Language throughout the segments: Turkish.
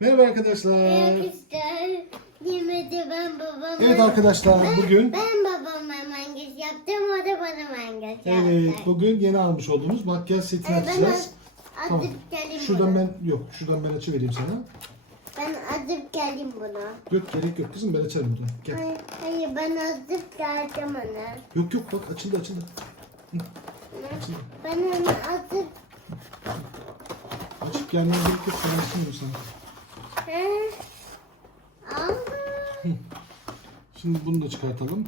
Merhaba arkadaşlar. Arkadaşlar yemedi ben. Evet arkadaşlar bugün Ben babama mangal yaptım o da bana mangal yaptı. evet bugün yeni almış olduğumuz makyaj setini ben açacağız. atıp Tamam. Şuradan buna. ben yok şuradan ben açıvereyim sana. Ben atıp geleyim buna. Yok gerek yok kızım ben açarım buradan. Gel. Hayır, hayır ben atıp geldim ona. Yok yok bak açıldı açıldı. Açıldı. Ben onu atıp Açıp gelmeye gerek yok ben açayım sana. Şimdi bunu da çıkartalım.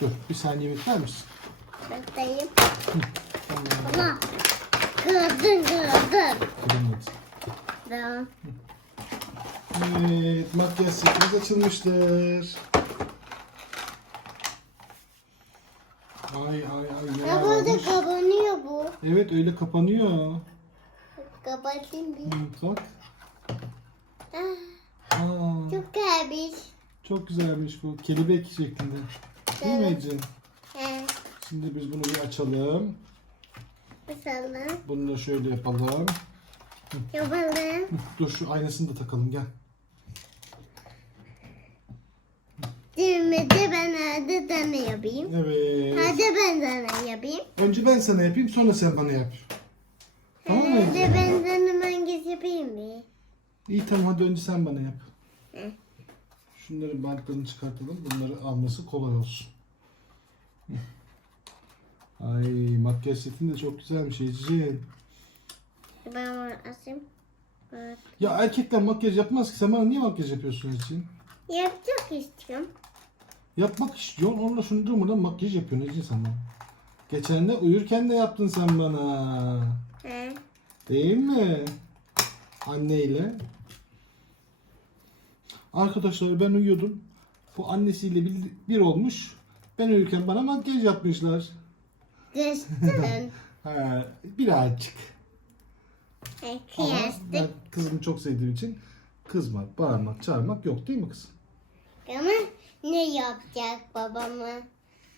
Dur bir saniye bekler misin? Tamam. Ama kırdın kırdın. Kırılmadı. Tamam. Evet makyaj setimiz açılmıştır. Ay ay ay neler Ya burada varmış. kapanıyor bu. Evet öyle kapanıyor. Kapatayım bir. Bak. Ah, Aa, çok gelmiş. çok güzelmiş bu. Kelebek şeklinde. Değil mi Evet. Ece? He. Şimdi biz bunu bir açalım. Mesela Bunu da şöyle yapalım. yapalım. Dur şu aynasını da takalım gel. Şimdi de ben hadi tane yapayım. Evet. Hadi ben tane yapayım. Önce ben sana yapayım sonra sen bana yap. Tamam mı Hadi ben tane hangisi yapayım mı? İyi tamam hadi önce sen bana yap. Hı. Şunları bantlarını çıkartalım. Bunları alması kolay olsun. Ay makyaj setin de çok güzelmiş Ece. Ben onu asayım. Evet. Ya erkekler makyaj yapmaz ki. Sen bana niye makyaj yapıyorsun Ece? Yapacak istiyorum. Yapmak istiyorsun. Onunla şunu durmadan makyaj yapıyorsun Ece sen bana. Geçen de uyurken de yaptın sen bana. He. Değil mi? Anneyle. Arkadaşlar ben uyuyordum. Bu annesiyle bir, bir olmuş. Ben uyurken bana makyaj yapmışlar. Ha, birazcık. He, Ama ben kızımı çok sevdiğim için kızmak, bağırmak, çağırmak yok değil mi kızım? Ama ne yapacak babama?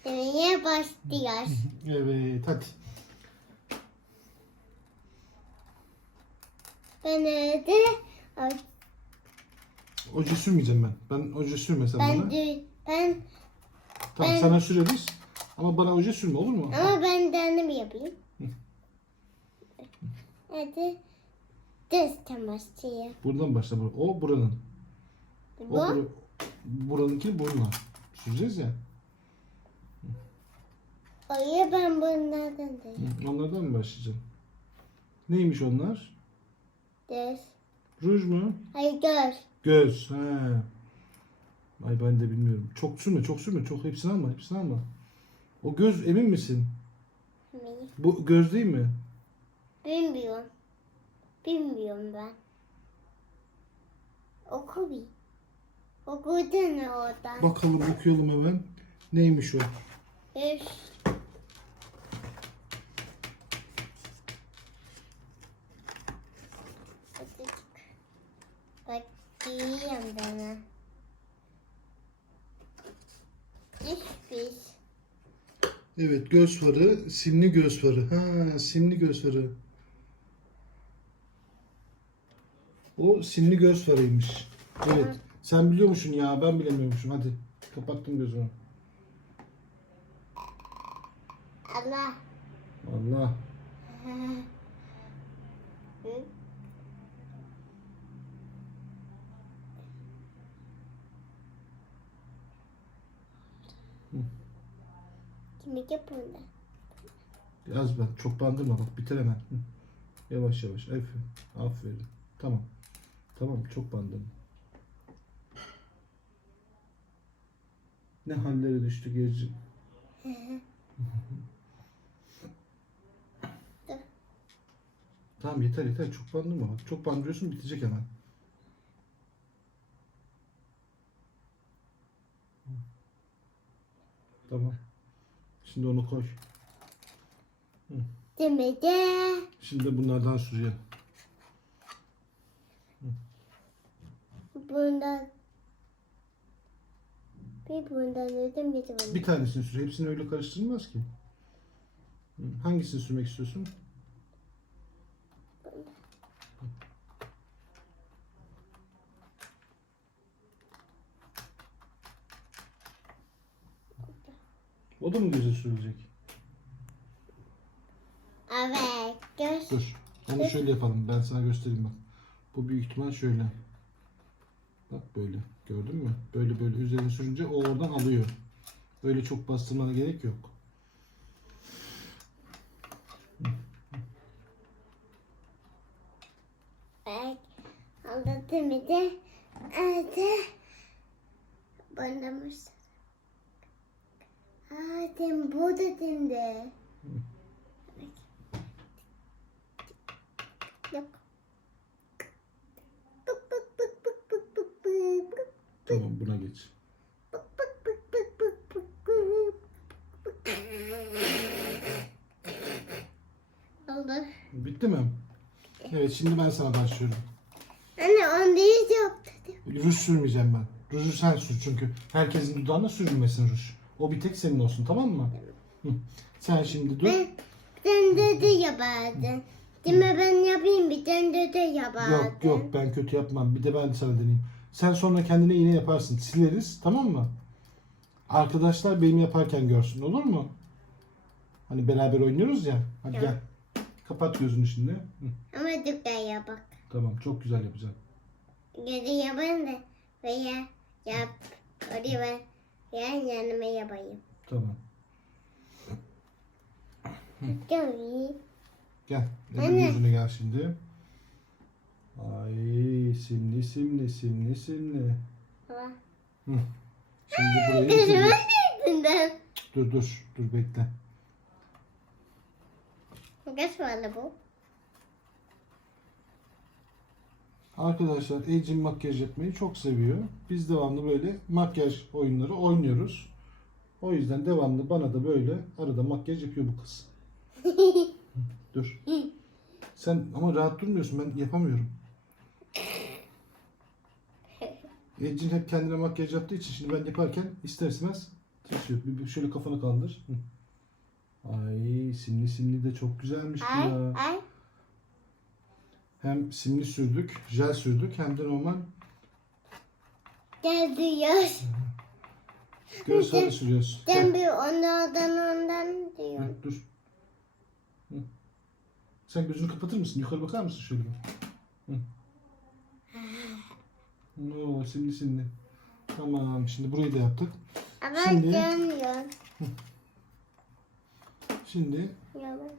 Demeye başlıyor. Evet hadi. Ben evde Oje sürmeyeceğim ben. Ben oje sürme sen ben bana. de ben Tamam ben- sana süreriz. Ama bana oje sürme olur mu? ama ben kendim yapayım. Hadi düz temasçıyı. Buradan başla. bur- O buranın. O Bu bura, buranınki bununla. Süreceğiz ya. Hayır ben bunlardan da Hı, Onlardan mı başlayacağım? Neymiş onlar? düz. Ruj mu? Hayır gör. Göz. He. Ay ben de bilmiyorum. Çok sürme, çok sürme. Çok hepsini alma, hepsini alma. O göz emin misin? Bu göz değil mi? Bilmiyorum. Bilmiyorum ben. Oku bir. Okudu ne orada? Bakalım okuyalım hemen. Neymiş o? Üç. Bakayım bana. Biz. Evet göz farı, simli göz farı. Ha, simli göz farı. O simli göz farıymış. Evet. Sen biliyormuşsun ya, ben bilemiyormuşum. Hadi. Kapattım gözümü. Allah. Allah. Hı? Kimi yapında? Az ben. Çok bandırma bak. Biter hemen. Hı. Yavaş yavaş. Aferin. Aferin. Tamam. Tamam. Çok bandırma. Ne hallere düştü Gerci. Tamam yeter yeter. Çok bandırma. Çok bandırıyorsun bitecek hemen. Tamam. Şimdi onu koy. Demede. Şimdi bunlardan süreceğim. Bundan. Bir bundan ödüm bir bundan. Bir tanesini sür. Hepsini öyle karıştırılmaz ki. Hangisini sürmek istiyorsun? O da mı göze sürülecek? Evet. Göz. Dur. Onu şöyle yapalım. Ben sana göstereyim bak. Bu büyük ihtimal şöyle. Bak böyle. Gördün mü? Böyle böyle üzerine sürünce o oradan alıyor. Öyle çok bastırmana gerek yok. Evet. Anlattım bir de. Evet. Bandamış. Aa, tem burada temde. Yok. Bık bık bık bık bık bık bık. Tamam buna geç. Oldu. Bitti mi? Evet şimdi ben sana başlıyorum. Anne onu değil yok dedim. Ruj sürmeyeceğim ben. Ruju sen sür çünkü herkesin dudağına sürülmesin ruj. O bir tek senin olsun tamam mı? Hı. Sen şimdi dur. Ben sen de de yapardın. Değil mi ben yapayım bir sen de de yapardın. Yok yok ben kötü yapmam. Bir de ben sana deneyeyim. Sen sonra kendine iğne yaparsın. Sileriz tamam mı? Arkadaşlar benim yaparken görsün olur mu? Hani beraber oynuyoruz ya. Hadi Tamam. gel. Kapat gözünü şimdi. Hı. Ama dükkan yapak. Tamam çok güzel yapacağım. Gece yapın da veya yap. Oraya ben yan yanıma yapayım. Tamam. Çok iyi. Gel. Öbür Anne. gözüne gel şimdi. Ay simli simli simli simli. Baba. Şimdi burayı Gözümün simli. üstünden. Dur dur dur bekle. Kaç vardı bu? Arkadaşlar Ecin makyaj yapmayı çok seviyor. Biz devamlı böyle makyaj oyunları oynuyoruz. O yüzden devamlı bana da böyle arada makyaj yapıyor bu kız. Dur. Sen ama rahat durmuyorsun ben yapamıyorum. Ecin hep kendine makyaj yaptığı için şimdi ben yaparken ister istemez titriyor. Bir, bir şöyle kafanı kaldır. Hı. Ay simli simli de çok güzelmiş bu ya. ay. Hem simli sürdük, jel sürdük hem de normal Gel diyor. göz farı sürüyoruz. Gel. bir onlardan ondan diyor. Hı, dur. Hı. Sen gözünü kapatır mısın? Yukarı bakar mısın şöyle? bir? Hı. Oo, simli simli. Tamam şimdi burayı da yaptık. Ama Şimdi- dönüyor. Şimdi Yalan.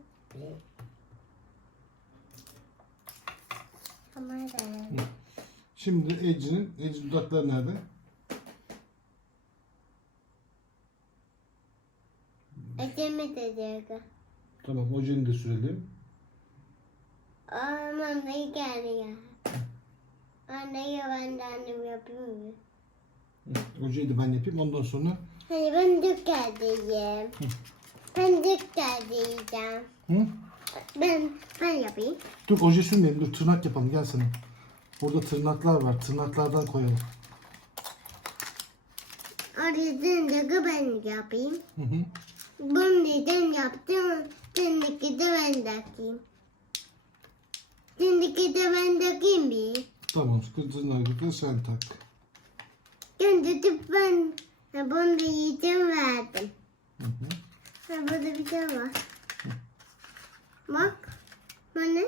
Ama da. şimdi Ece'nin Ece dudakları nerede? Ödeme de diyor. Tamam ojenin de sürelim. Aman ne geldi ya. Anne ya ben de annem? Hı, Ojeyi de ben yapayım ondan sonra. Hani ben dük geldiğim. Ben dük geldiğim. Hı? Ben ben yapayım. Dur oje sürmeyelim dur tırnak yapalım gel sana. Burada tırnaklar var tırnaklardan koyalım. Oraya döndüğü ben yapayım. Hı hı. Bunu neden yaptım? Döndüğü de ben yapayım. Döndüğü de ben takayım bir. Tamam tırnakları da sen tak. Döndüğü ben. Bunu da yiyeceğim verdim. Hı hı. Ha, burada bir şey var. Bak. Bu ne?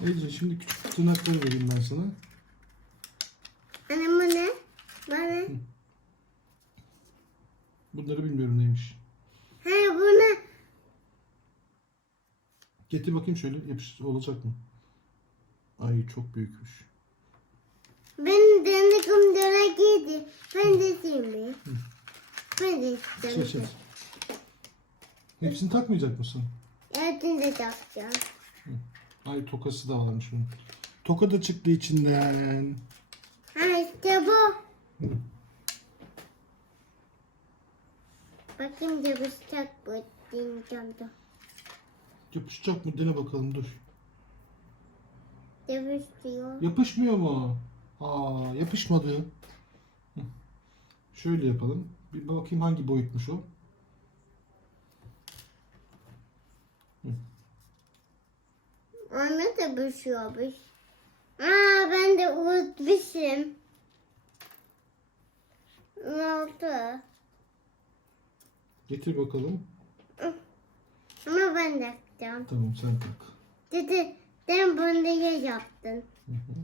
Ece şimdi küçük tırnakları vereyim ben sana. Anne bu ne? Bu ne? Bunları bilmiyorum neymiş. Ha bu ne? Getir bakayım şöyle yapış olacak mı? Ay çok büyükmüş. Benim döndüğüm döne giydi. Ben de şimdi. Ben de Şey, şey. istedim. Hepsini takmayacak mısın? Hepsini de takacağım. Ay tokası da varmış bunun. Toka da çıktı içinden. Ha işte bu. Bakayım yapışacak bu dinleyeceğim de. Yapışacak mı? Dene bakalım dur. Yapışıyor. Yapışmıyor mu? Aa yapışmadı. Şöyle yapalım. Bir bakayım hangi boyutmuş o. Onu da düşüyormuş. Aa ben de unutmuşum. Ne oldu? Getir bakalım. Ama ben de yapacağım. Tamam sen tak. Dedi, sen bunu niye yaptın? Hı hı.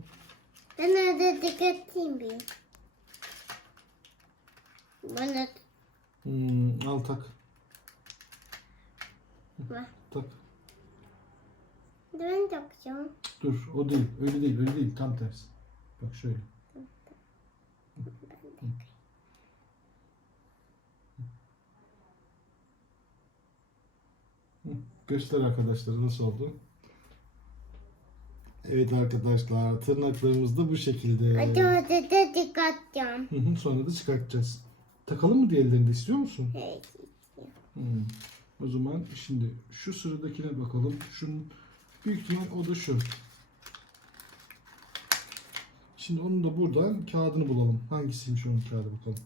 Ben orada dikkatliyim bir. Bana Hmm, al tak. bak. Tak. Ben yapacağım. Dur o değil. Öyle değil. Öyle değil. Tam tersi. Bak şöyle. Hı, Göster arkadaşlar nasıl oldu. Evet arkadaşlar tırnaklarımız da bu şekilde. Hadi orada da dikkatlim. Hı hı, Sonra da çıkartacağız. Takalım mı diğerlerini de istiyor musun? Evet. Hmm. O zaman şimdi şu sıradakine bakalım. Şunun büyük ihtimal o da şu. Şimdi onun da buradan kağıdını bulalım. Hangisiymiş onun kağıdı bakalım.